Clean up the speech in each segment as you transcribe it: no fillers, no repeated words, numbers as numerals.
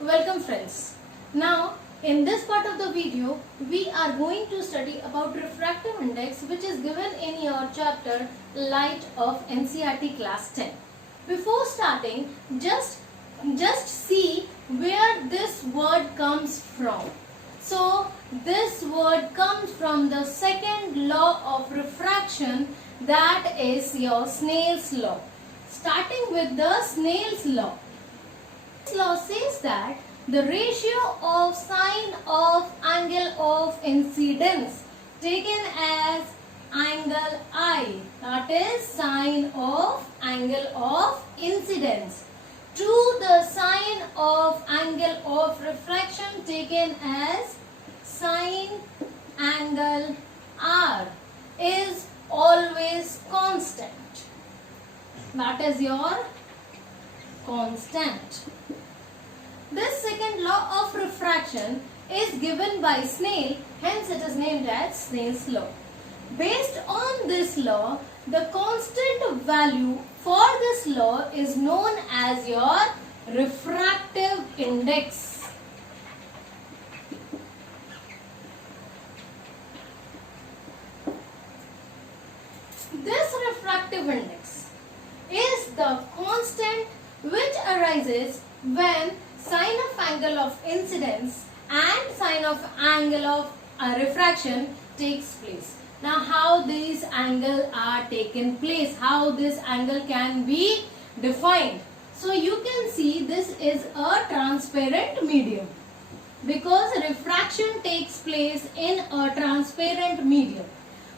Welcome friends. Now in this part of the video we are going to study about refractive index, which is given in your chapter Light of NCERT class 10. Before starting, just see where this word comes from. So this word comes from the second law of refraction, that is your Snell's law. Starting with the Snell's law. This law says that the ratio of sine of angle of incidence taken as angle I, that is sine of angle of incidence, to the sine of angle of refraction taken as sine angle R is always constant. That is your constant. This second law of refraction is given by Snell, hence it is named as Snell's law. Based on this law, the constant value for this law is known as your refractive index. This refractive index is the constant which arises when sine of angle of incidence and sine of angle of refraction takes place. Now how these angles are taken place, how this angle can be defined. So you can see this is a transparent medium, because refraction takes place in a transparent medium.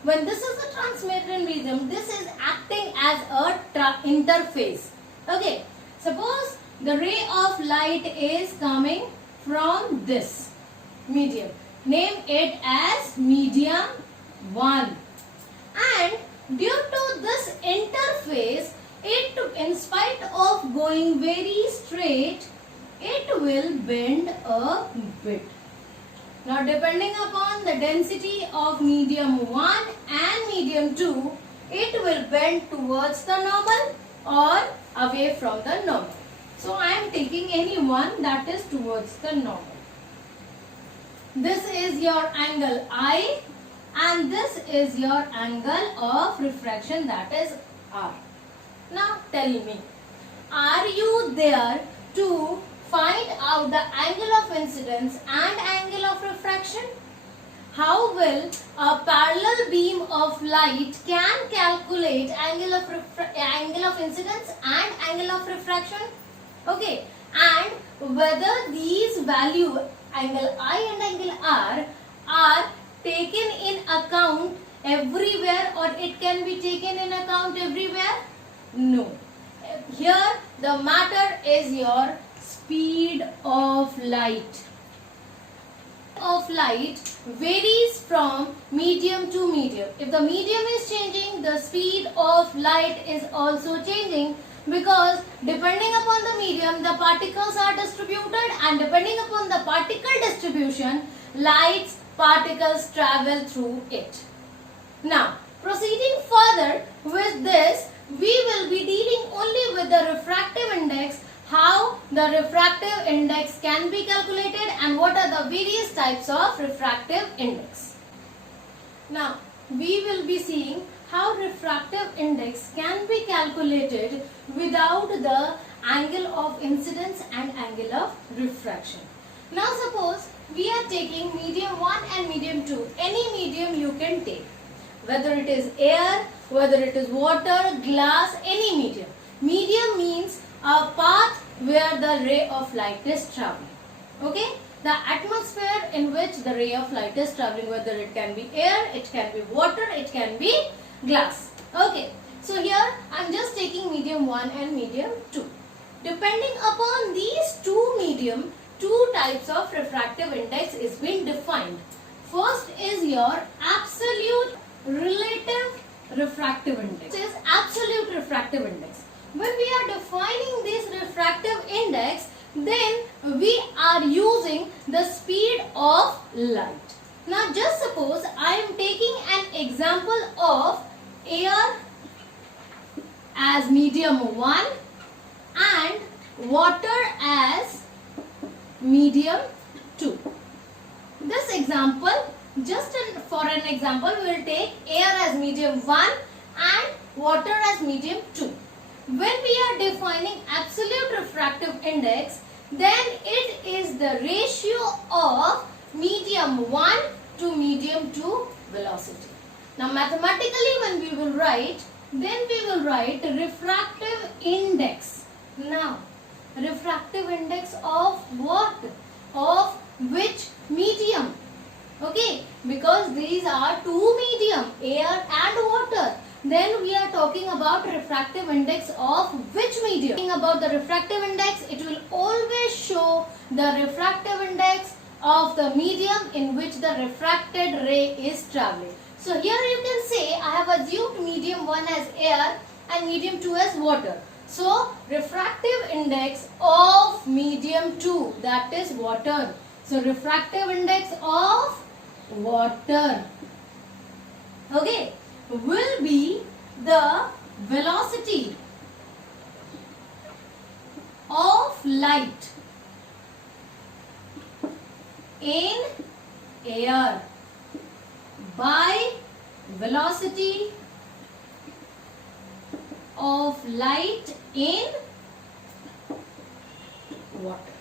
When this is a transparent medium, this is acting as a interface. Okay, suppose the ray of light is coming from this medium. Name it as medium 1. And due to this interface, in spite of going very straight, it will bend a bit. Now depending upon the density of medium 1 and medium 2, it will bend towards the normal or away from the normal. So I am taking any one that is towards the normal. This is your angle I and this is your angle of refraction, that is R. Now tell me, are you there to find out the angle of incidence and angle of refraction? How will a parallel beam of light can calculate angle of incidence and angle of refraction? Okay, and whether these value angle I and angle R are taken in account everywhere, or it can be taken in account everywhere? No. Here the matter is your speed of light. Of light varies from medium to medium. If the medium is changing, the speed of light is also changing, because depending upon the medium, the particles are distributed, and depending upon the particle distribution, light's particles travel through it. Now, proceeding further with this, we will be dealing only with the refractive index, how the refractive index can be calculated and what are the various types of refractive index. Now, we will be seeing how refractive index can be calculated without the angle of incidence and angle of refraction. Now suppose we are taking medium 1 and medium 2. Any medium you can take, whether it is air, whether it is water, glass, any medium. Medium means a path where the ray of light is traveling. Okay? The atmosphere in which the ray of light is traveling, whether it can be air, it can be water, it can be glass. Okay, so here I am just taking medium 1 and medium 2. Depending upon these two types of refractive index is being defined. First is your absolute relative refractive index. This is absolute refractive index. When we are defining this refractive index, then we are using the speed of light. Now just suppose I am taking an example of air as medium 1 and water as medium 2. This example, for an example, we will take air as medium 1 and water as medium 2. When we are defining absolute refractive index, then it is the ratio of medium 1 to medium 2 velocity. Now mathematically when we will write, then we will write refractive index. Now refractive index of what? Of which medium? Okay, because these are two medium, air and water. Then we are talking about refractive index of which medium? Talking about the refractive index, it will always show the refractive index of the medium in which the refracted ray is traveling. So here you can say I have assumed medium 1 as air and medium 2 as water. So refractive index of medium 2, that is water. So refractive index of water, okay, will be the velocity of light in air by velocity of light in water.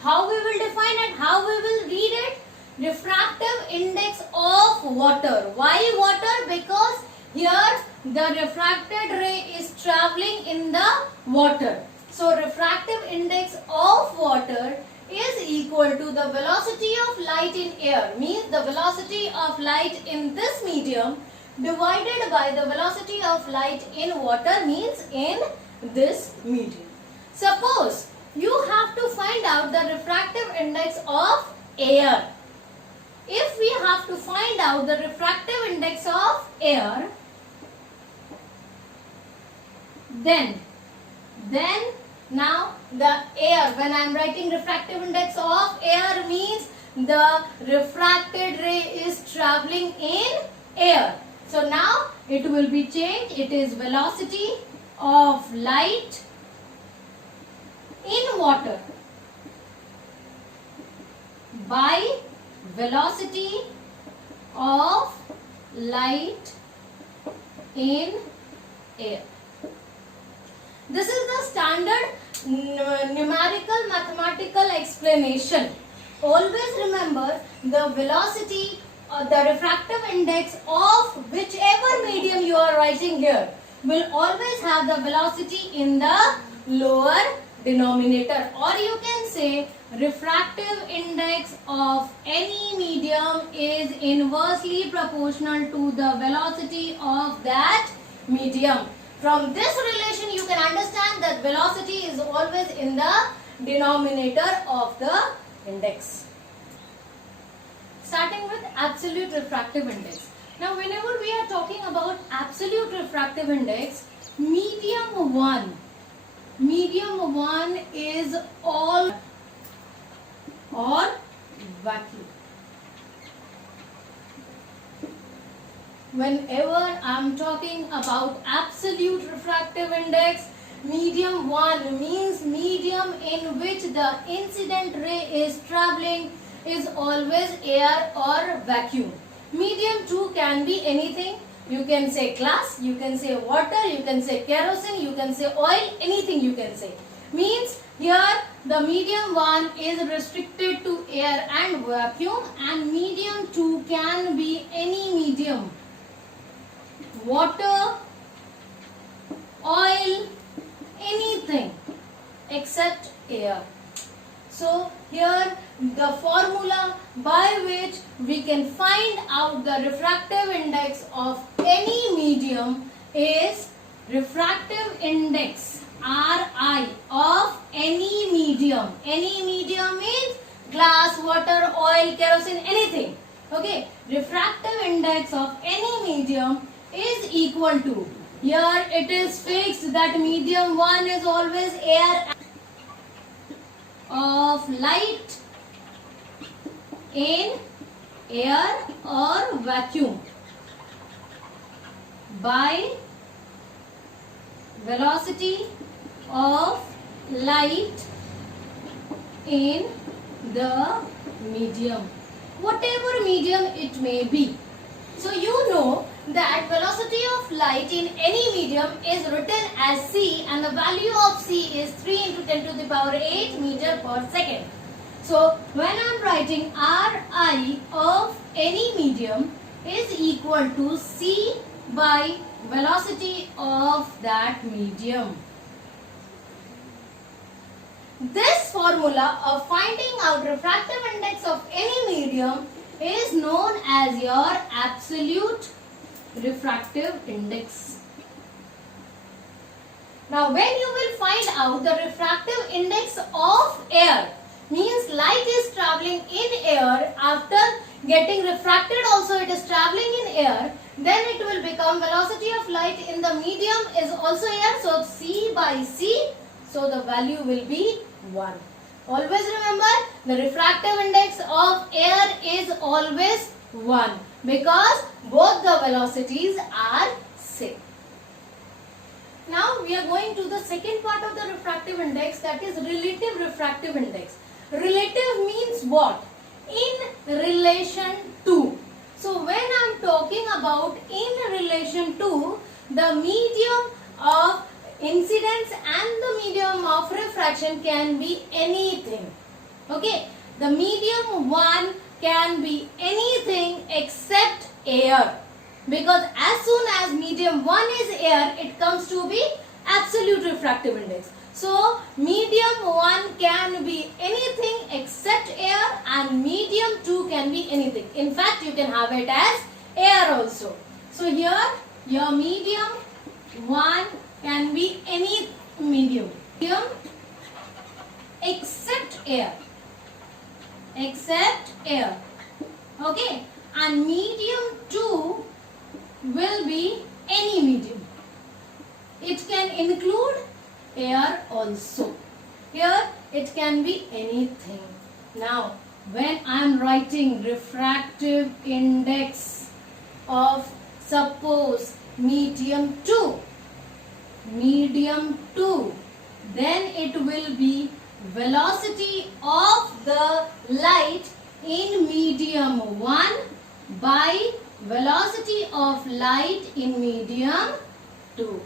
How we will define it? How we will read it? Refractive index of water. Why water? Because here the refracted ray is traveling in the water. So refractive index of water is equal to the velocity of light in air, means the velocity of light in this medium divided by the velocity of light in water, means in this medium. Suppose you have to find out the refractive index of air. If we have to find out the refractive index of air, then now the air, when I am writing refractive index of air, means the refracted ray is traveling in air. So now it will be changed. It is velocity of light in water by velocity of light in air. This is the standard numerical mathematical explanation. Always remember the velocity or the refractive index of whichever medium you are writing here will always have the velocity in the lower denominator, or you can say refractive index of any medium is inversely proportional to the velocity of that medium. From this relation you can understand that velocity is always in the denominator of the index. Starting with absolute refractive index. Now whenever we are talking about absolute refractive index, medium 1 is all or vacuum. Whenever I am talking about absolute refractive index, medium 1 means medium in which the incident ray is traveling is always air or vacuum. Medium 2 can be anything. You can say glass, you can say water, you can say kerosene, you can say oil, anything you can say. Means here the medium 1 is restricted to air and vacuum, and medium 2 can be any medium. Water, oil, anything except air. So here the formula by which we can find out the refractive index of any medium is refractive index Ri of any medium. Any medium means glass, water, oil, kerosene, anything. Okay, refractive index of any medium is equal to, here it is fixed that medium 1 is always air of light in air or vacuum by velocity of light in the medium, whatever medium it may be. So you know that velocity of light in any medium is written as c, and the value of c is 3 into 10 to the power 8 meter per second. So when I am writing Ri of any medium is equal to c by velocity of that medium. This formula of finding out refractive index of any medium is known as your absolute refractive index. Now when you will find out the refractive index of air, means light is travelling in air, after getting refracted also it is travelling in air, then it will become velocity of light in the medium is also air, so c by c, so the value will be 1. Always remember, the refractive index of air is always 1 because both the velocities are same. Now we are going to the second part of the refractive index, that is relative refractive index. Relative means what? In relation to. So when I am talking about in relation to, the medium of incidence and the medium of refraction can be anything. Okay, the medium 1 can be anything except air, because as soon as medium 1 is air, it comes to be absolute refractive index. So medium 1 can be anything except air, and medium 2 can be anything. In fact, you can have it as air also. So here your medium 1 can be any medium except air, okay, and medium 2 will be any medium. It can include air also. Here it can be anything. Now when I am writing refractive index of, suppose, medium 2, then it will be velocity of the light in medium 1 by velocity of light in medium 2.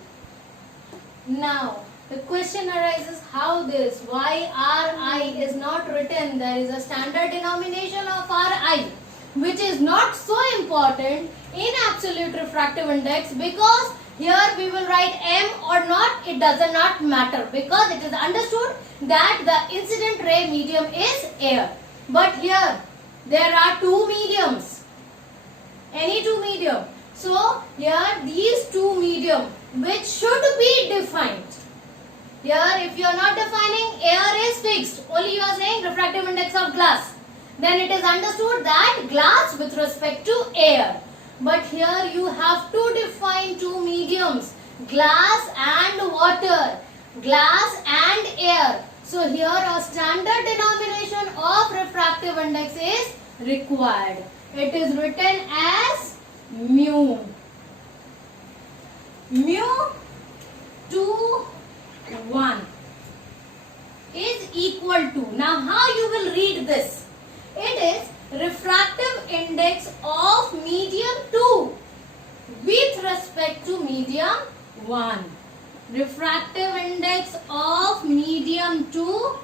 Now the question arises, how this? Why Ri is not written? There is a standard denomination of Ri which is not so important in absolute refractive index, because here we will write m or not, it does not matter, because it is understood that the incident ray medium is air. But here there are two mediums, any two medium. So here these two medium which should be defined. Here if you are not defining, air is fixed, only you are saying refractive index of glass, then it is understood that glass with respect to air. But here you have to define two mediums, glass and water, glass and air. So here a standard denomination of refractive index is required. It is written as mu. Mu 2 1 is equal to, now how you will read this? It is refractive index of medium 2 with respect to medium 1. Refractive index of medium 2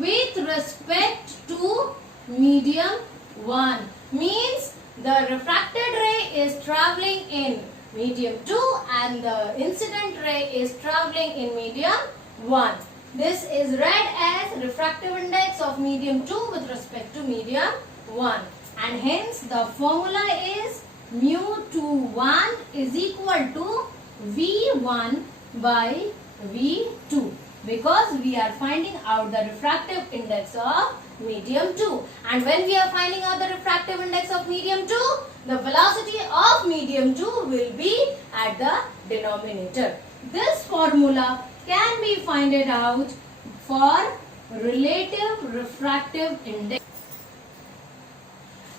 with respect to medium 1 means the refracted ray is travelling in medium 2 and the incident ray is travelling in medium 1. This is read as refractive index of medium 2 with respect to medium 1, and hence the formula is mu21 is equal to V1 by V2, because we are finding out the refractive index of medium 2, and when we are finding out the refractive index of medium 2, the velocity of medium 2 will be at the denominator. This formula can be found out for relative refractive index.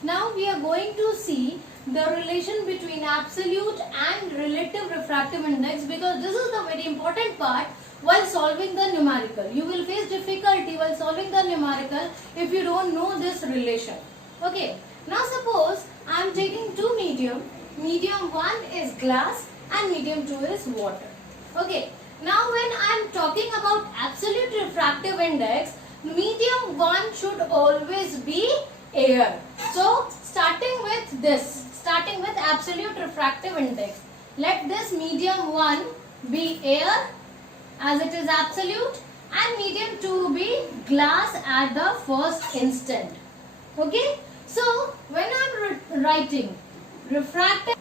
Now we are going to see the relation between absolute and relative refractive index, because this is the very important part while solving the numerical. You will face difficulty while solving the numerical if you don't know this relation. Okay. Now suppose I am taking two medium. Medium 1 is glass and medium 2 is water. Okay. Now when I am talking about absolute refractive index, medium 1 should always be air. So starting with this, starting with absolute refractive index, let this medium 1 be air as it is absolute and medium 2 be glass at the first instant. Okay. So when I am writing refractive,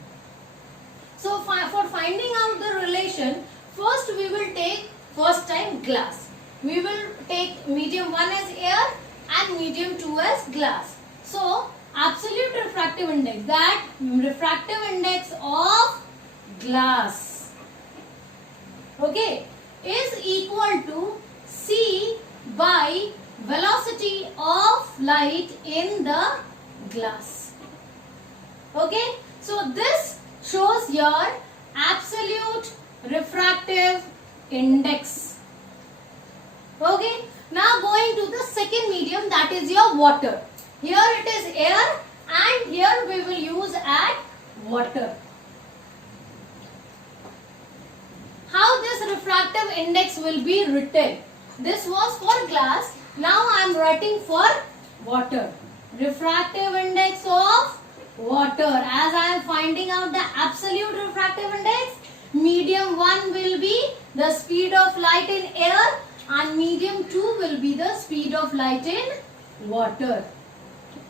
so for finding out the relation, first we will take first time glass. We will take medium 1 as air and medium 2 as glass. So absolute refractive index, that refractive index of glass, okay, is equal to C by velocity of light in the glass. Okay, so this shows your absolute refractive index. Okay, now going to the second medium, that is your water. Here it is air and here we will use at water. How this refractive index will be written? This was for glass. Now I am writing for water. Refractive index of water. As I am finding out the absolute refractive index, medium 1 will be the speed of light in air and medium 2 will be the speed of light in water.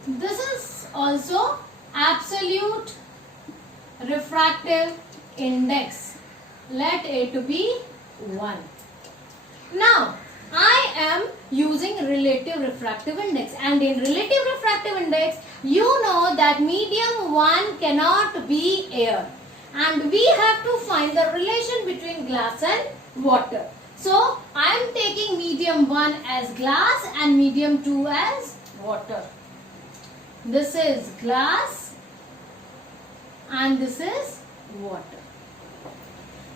This is also absolute refractive index. Let it be 1. Now I am using relative refractive index, and in relative refractive index you know that medium 1 cannot be air and we have to find the relation between glass and water. So I am taking medium 1 as glass and medium 2 as water. This is glass and this is water.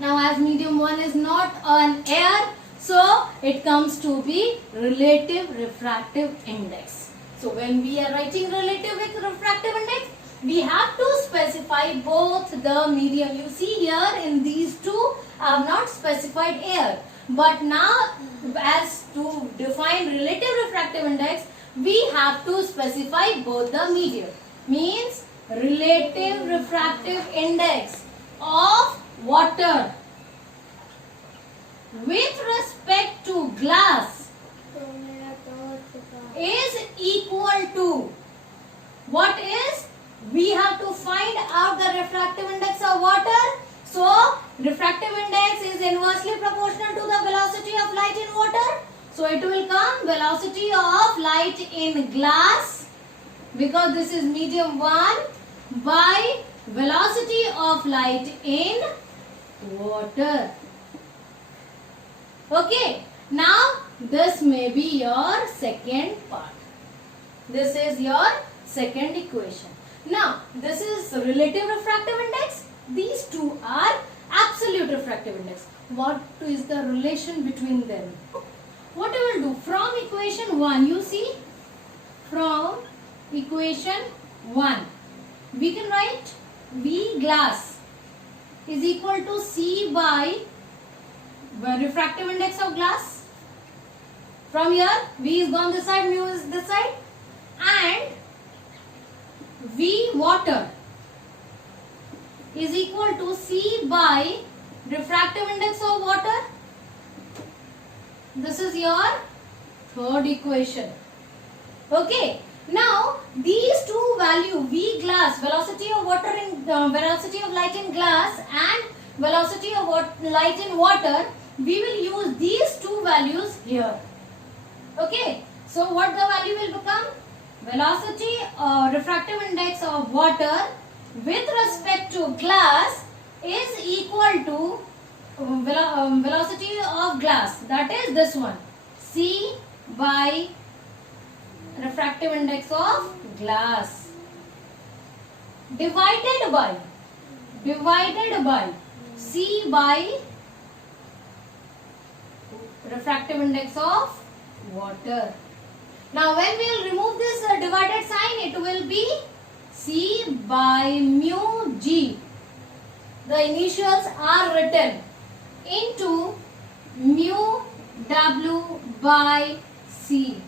Now as medium 1 is not an air, so it comes to be relative refractive index. So when we are writing relative refractive index, we have to specify both the medium. You see here in these two I have not specified air. But now as to define relative refractive index, we have to specify both the medium. Means relative refractive index of water with respect to glass is equal to, what is? We have to find out the refractive index of water. So refractive index is inversely proportional to the velocity of light in water. So it will come velocity of light in glass, because this is medium 1, by velocity of light in water. Okay, now this may be your second part. This is your second equation. Now this is relative refractive index. These two are absolute refractive index. What is the relation between them? What I will do, from equation 1, you see, from equation 1, we can write V glass is equal to C by refractive index of glass. From here, V is gone this side, mu is this side, and V water is equal to C by refractive index of water. This is your third equation. Okay. Now these two value, V glass, velocity of water in velocity of light in glass and velocity of light in water, we will use these two values here. Okay. So what the value will become? Velocity refractive index of water with respect to glass is equal to velocity of glass, that is this one, C by refractive index of glass, divided by C by refractive index of water. Now when we will remove this divided sign, it will be C by mu G. The initials are written into mu W by C.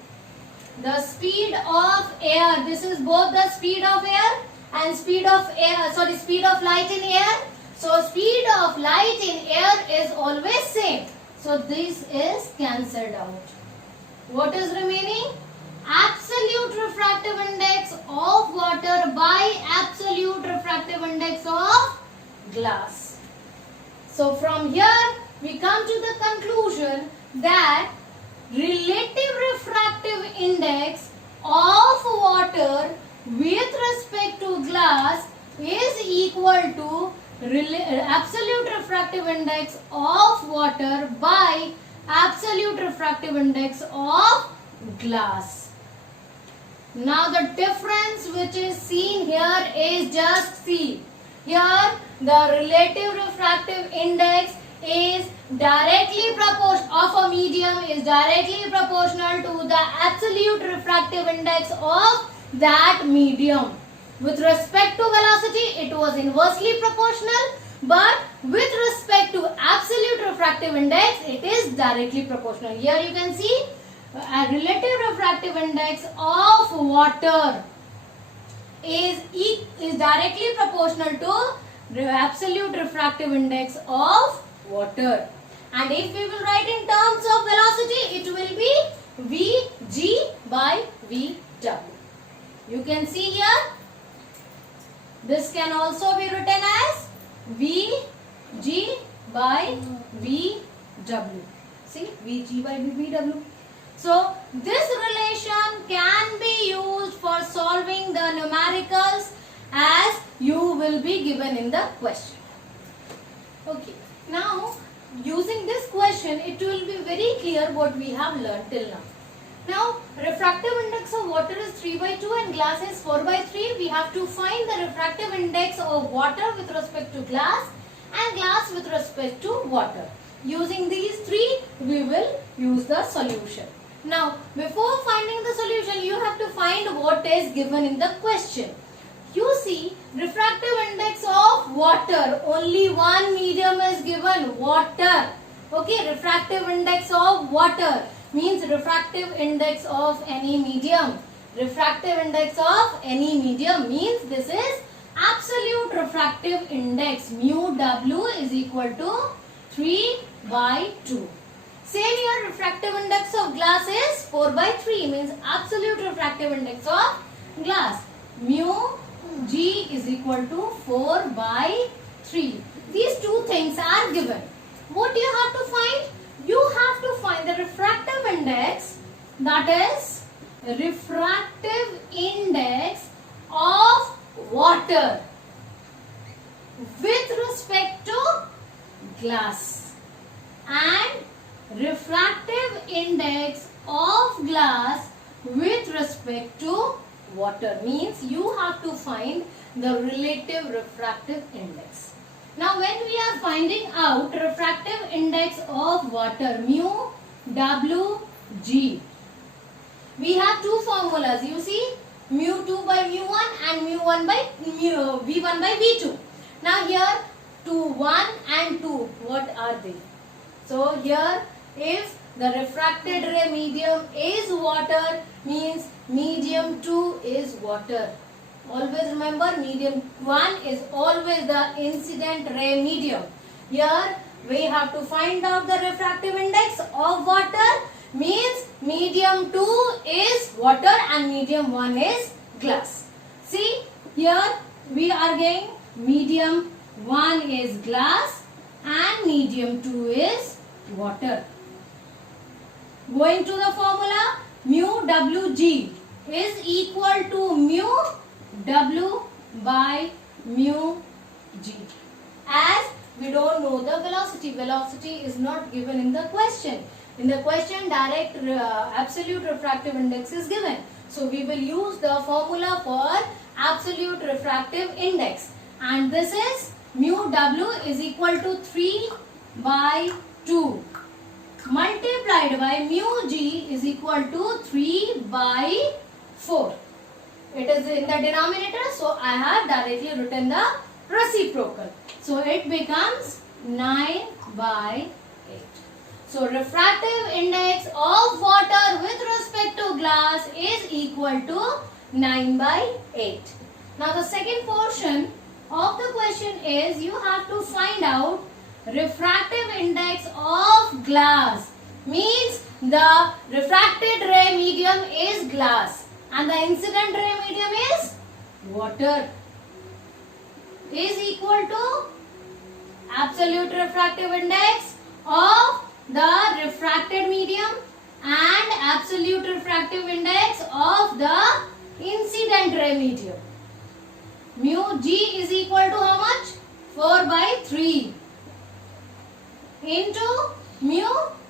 The speed of air, this is both the speed of air and speed of light in air. So speed of light in air is always same. So this is cancelled out. What is remaining? Absolute refractive index of water by absolute refractive index of glass. So from here we come to the conclusion that relative refractive index of water with respect to glass is equal to absolute refractive index of water by absolute refractive index of glass. Now the difference which is seen here is just see. Here the relative refractive index is directly proportional of a medium is directly proportional to the absolute refractive index of that medium. With respect to velocity, it was inversely proportional, but with respect to absolute refractive index, it is directly proportional. Here you can see a relative refractive index of water is directly proportional to the absolute refractive index of water. And if we will write in terms of velocity, it will be Vg by Vw. You can see here, this can also be written as Vg by Vw. See, Vg by Vw. So this relation can be used for solving the numericals as you will be given in the question. Okay. Now using this question, it will be very clear what we have learned till now. Now refractive index of water is 3/2 and glass is 4/3. We have to find the refractive index of water with respect to glass and glass with respect to water. Using these three, we will use the solution. Now before finding the solution, you have to find what is given in the question. You see, refractive index of water, only one medium is given, water. Okay, refractive index of water means refractive index of any medium. Refractive index of any medium means this is absolute refractive index. Mu W is equal to 3/2. Same here, refractive index of glass is 4/3 means absolute refractive index of glass. Mu G is equal to 4/3. These two things are given. What you have to find? You have to find the refractive index, that is refractive index of water with respect to glass and refractive index of glass with respect to water. Means you have to find the relative refractive index. Now when we are finding out refractive index of water, mu W G, we have two formulas. You see, mu2 by mu1 and mu1 by V1 by V2. Now here 2, 1 and 2, what are they? So here, if the refracted ray medium is water, means medium 2 is water. Always remember, medium 1 is always the incident ray medium. Here we have to find out the refractive index of water, means medium 2 is water and medium 1 is glass. See, here we are getting medium 1 is glass and medium 2 is water. Going to the formula, mu Wg is equal to mu W by mu G. As we don't know the velocity. Velocity is not given in the question. In the question, direct absolute refractive index is given. So we will use the formula for absolute refractive index. And this is mu W is equal to 3/2. multiplied by mu g is equal to 3 by 4. It is in the denominator, so I have directly written the reciprocal. So it becomes 9 by 8. So refractive index of water with respect to glass is equal to 9 by 8. Now the second portion of the question is you have to find out refractive index of glass. Means the refracted ray medium is glass and the incident ray medium is water, is equal to absolute refractive index of the refracted medium and absolute refractive index of the incident ray medium. Mu g is equal to how much? 4 by 3 into mu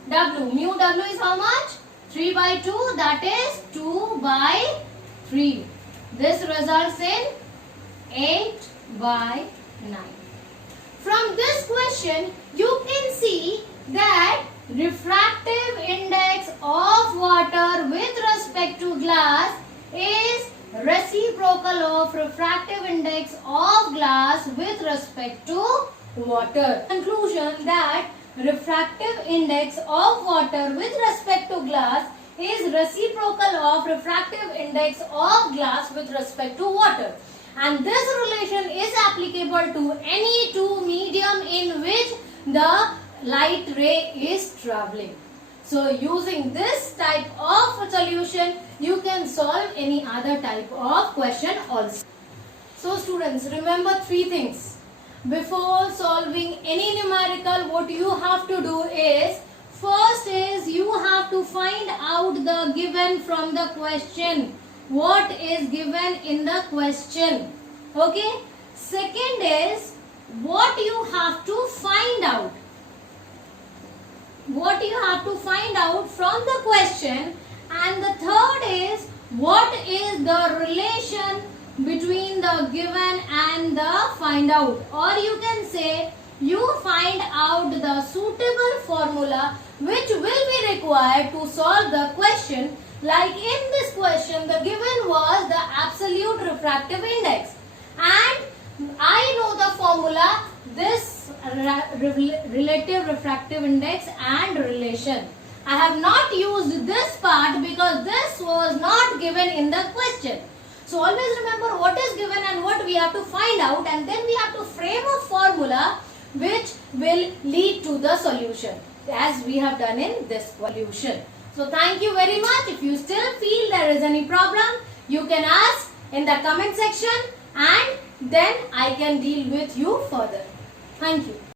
w. Mu w is how much? 3 by 2, that is 2 by 3. This results in 8 by 9. From this question, you can see that refractive index of water with respect to glass is reciprocal of refractive index of glass with respect to water. Conclusion that refractive index of water with respect to glass is reciprocal of refractive index of glass with respect to water. And this relation is applicable to any two medium in which the light ray is traveling. So using this type of solution, you can solve any other type of question also. So students, remember three things. Before solving any numerical, what you have to do is, first is you have to find out the given from the question. What is given in the question? Okay. Second is what you have to find out. What you have to find out from the question. And the third is what is the relation between the given and the find out, or you can say you find out the suitable formula which will be required to solve the question. Like in this question, the given was the absolute refractive index, and I know the formula, this relative refractive index and relation. I have not used this part because this was not given in the question. So always remember what is given and what we have to find out, and then we have to frame a formula which will lead to the solution as we have done in this solution. So thank you very much. If you still feel there is any problem, you can ask in the comment section and then I can deal with you further. Thank you.